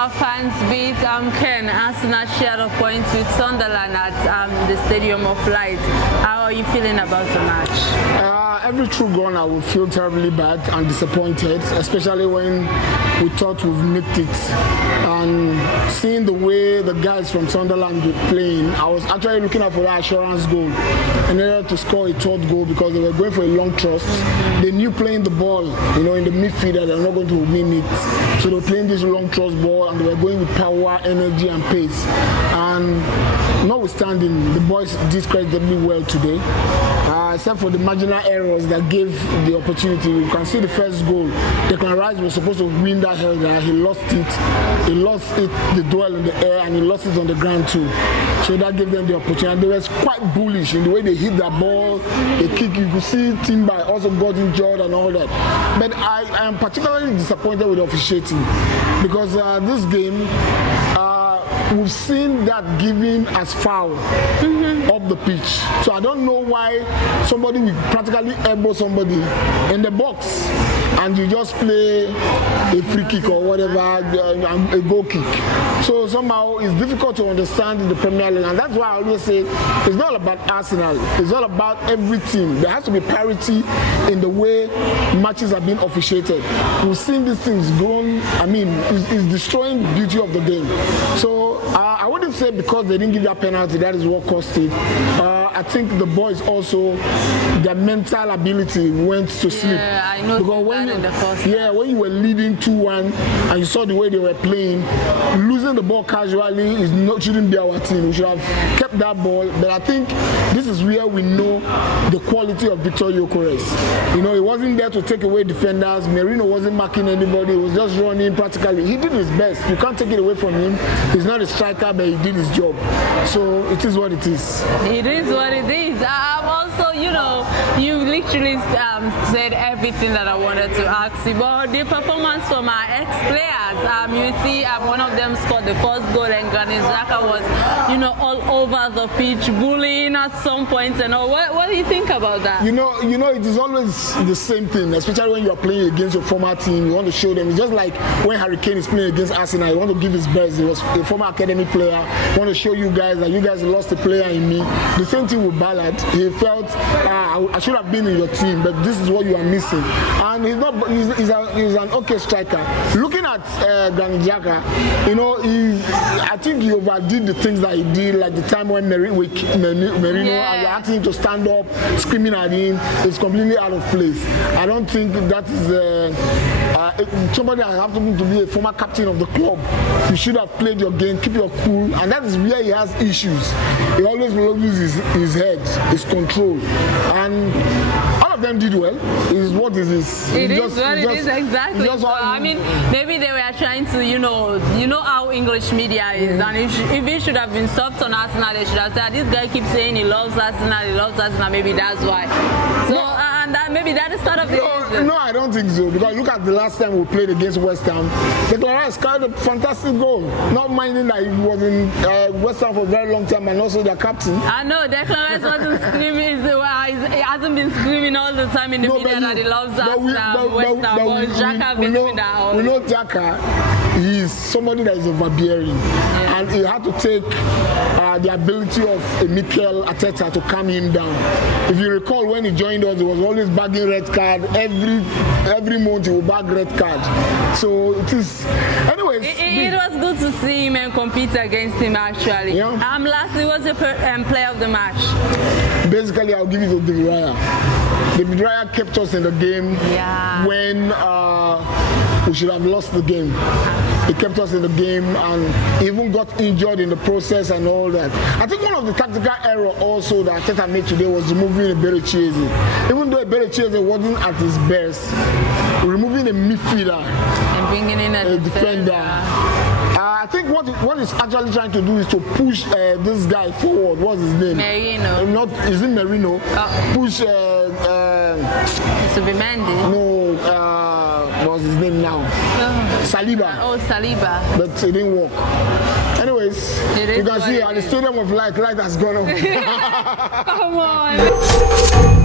Arsenal fans beat Ken. Arsenal shared a point with Sunderland at the Stadium of Light. How are you feeling about the match? Every true gunner will feel terribly bad and disappointed, especially when we thought we've nicked it. And seeing the way the guys from Sunderland were playing, I was actually looking out for that assurance goal in order to score a third goal because they were going for a long thrust. They knew playing the ball, in the midfield that they're not going to win it. So they were playing this long thrust ball and they were going with power, energy and pace. And notwithstanding, the boys did incredibly well today. Except for the marginal errors that gave the opportunity. You can see the first goal. Declan Rice was supposed to win that header. He lost it. He lost it, the duel in the air, and he lost it on the ground too. So that gave them the opportunity. They were quite bullish in the way they hit that ball, they kick. You could see Timber also got injured and all that. But I am particularly disappointed with the officiating because this game, we've seen that given as foul up the pitch. So I don't know why somebody will practically elbow somebody in the box and you just play a free kick or whatever, a goal kick. So somehow it's difficult to understand in the Premier League, and that's why I always say it's not about Arsenal, it's all about every team. There has to be parity in the way matches are being officiated. We've seen these things grown, it's destroying the beauty of the game. So I wouldn't say because they didn't give that penalty, that is what cost it. I think the boys also, their mental ability went to sleep. Yeah, I know that in the first. Yeah, when you were leading 2-1 and you saw the way they were playing, losing the ball casually shouldn't be our team. We should have kept that ball. But I think this is where we know the quality of Victor Gyökeres. He wasn't there to take away defenders. Merino wasn't marking anybody. He was just running practically. He did his best. You can't take it away from him. He's not a striker, but he did his job. So it is what it is. It is what it is. I'm also, you literally said everything that I wanted to ask you. But the performance from our ex-players, you see one of them scored the first goal and Granit Xhaka was, all over the pitch, bullying at some points and all. What do you think about that? It is always the same thing, especially when you are playing against your former team. You want to show them. It's just like when Harry Kane is playing against Arsenal, you want to give his best. He was a former academy player. I want to show you guys that you guys lost a player in me. The same thing with Ballard. He felt, I should have been in your team, but this is what you are missing. And he's an okay striker. Looking at Granit Xhaka, I think he overdid the things that he did, like the time when Merino and we asking him to stand up, screaming at him. It's completely out of place. I don't think that is somebody that happens to be a former captain of the club. You should have played your game, keep your cool, and that is where he has issues. He always loses his head, his control, and all of them did well. Is what it is. It is what it is, exactly. Maybe they were trying to, you know how English media is, and if he should have been soft on Arsenal, they should have said, this guy keeps saying he loves Arsenal, maybe that's why. So, maybe that is part of the reason. No, I don't think so, because look at the last time we played against West Ham. Declan Rice scored a fantastic goal, not minding that he was in West Ham for a very long time and also their captain. I know, Declan Rice wasn't screaming, he hasn't been screaming all the time in the media that he loves Arsenal, West Ham, but Xhaka been doing that all. We know Xhaka, he is somebody that is overbearing, and he had to take the ability of Mikel Arteta to calm him down. If you recall, when he joined us, he was always bagging red card. Every month he would bag red card. So it is. Anyways, it was good to see him and compete against him actually. Yeah. Lastly, what's the player of the match? Basically, I'll give it to David Raya. David Raya kept us in the game when we should have lost the game. He kept us in the game and even got injured in the process and all that. I think one of the tactical errors also that Arteta made today was removing Eberechieze. Even though Eberechieze wasn't at his best, removing a midfielder and bringing in a defender. I think what he's actually trying to do is to push this guy forward. What's his name? Merino. Is it Merino? Push. Subimendi. No. What's his name now? Saliba. Oh, Saliba. But it didn't work. Anyways, you can see at the Stadium of Light has gone off. Come on.